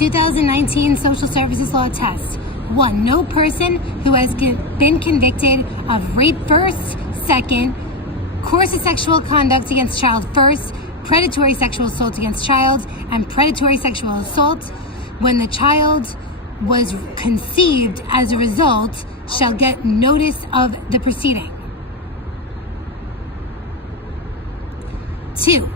2019 Social Services Law test. 1. No person who has been convicted of rape first, second, course of sexual conduct against child first, predatory sexual assault against child, and predatory sexual assault when the child was conceived as a result shall get notice of the proceeding. 2.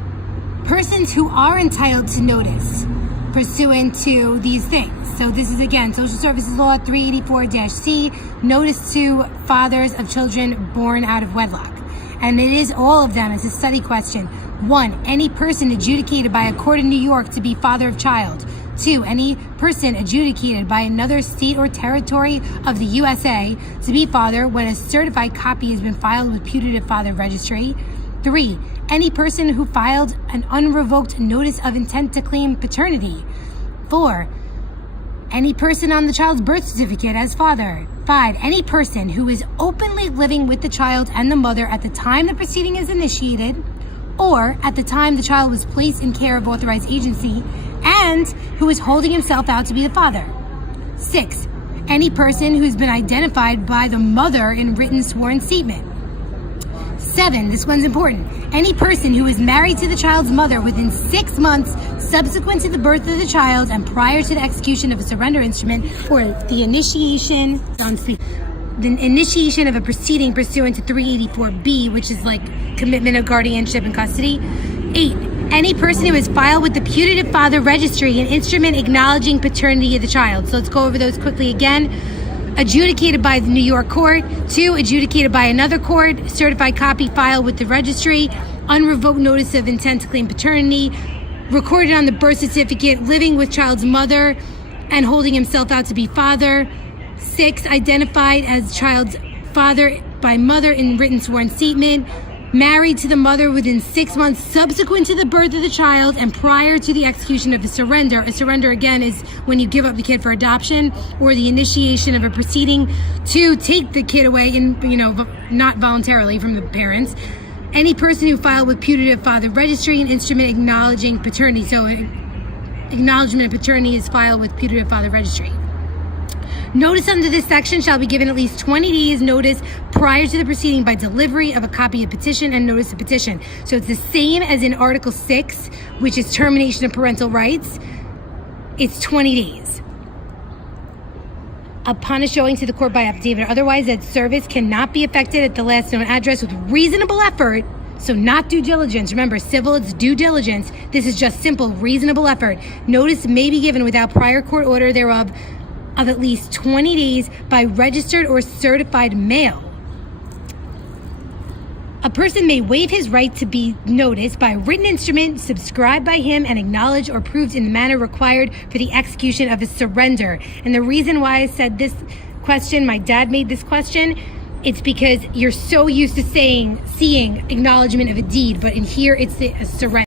Persons who are entitled to notice pursuant to these things. So this is, again, Social Services Law 384-C, notice to fathers of children born out of wedlock. And it is all of them. It's a study question. 1. Any person adjudicated by a court in New York to be father of child. 2. Any person adjudicated by another state or territory of the USA to be father when a certified copy has been filed with putative father registry. 3. Any person who filed an unrevoked notice of intent to claim paternity. 4. Any person on the child's birth certificate as father. 5. Any person who is openly living with the child and the mother at the time the proceeding is initiated, or at the time the child was placed in care of authorized agency, and who is holding himself out to be the father. 6. Any person who's been identified by the mother in written sworn statement. 7. This one's important. Any person who is married to the child's mother within 6 months subsequent to the birth of the child and prior to the execution of a surrender instrument or the initiation of a proceeding pursuant to 384B, which is like commitment of guardianship and custody. 8. Any person who has filed with the putative father registry an instrument acknowledging paternity of the child. So let's go over those quickly again. Adjudicated by the New York court. 2. Adjudicated by another court. Certified copy filed with the registry. Unrevoked notice of intent to claim paternity. Recorded on the birth certificate. Living with child's mother and holding himself out to be father. 6. Identified as child's father by mother in written sworn statement. Married to the mother within 6 months subsequent to the birth of the child and prior to the execution of a surrender. A surrender, again, is when you give up the kid for adoption or the initiation of a proceeding to take the kid away and, not voluntarily from the parents. Any person who filed with putative father registry an instrument acknowledging paternity. So acknowledgement of paternity is filed with putative father registry. Notice under this section shall be given at least 20 days notice prior to the proceeding by delivery of a copy of petition and notice of petition. So it's the same as in Article 6, which is termination of parental rights. It's 20 days. Upon a showing to the court by affidavit, otherwise that service cannot be effected at the last known address with reasonable effort. So not due diligence. Remember, civil, it's due diligence. This is just simple, reasonable effort. Notice may be given without prior court order thereof of at least 20 days by registered or certified mail. A person may waive his right to be noticed by a written instrument subscribed by him and acknowledged or proved in the manner required for the execution of a surrender. And the reason why I said this question, my dad made this question, it's because you're so used to seeing acknowledgement of a deed, but in here it's a surrender.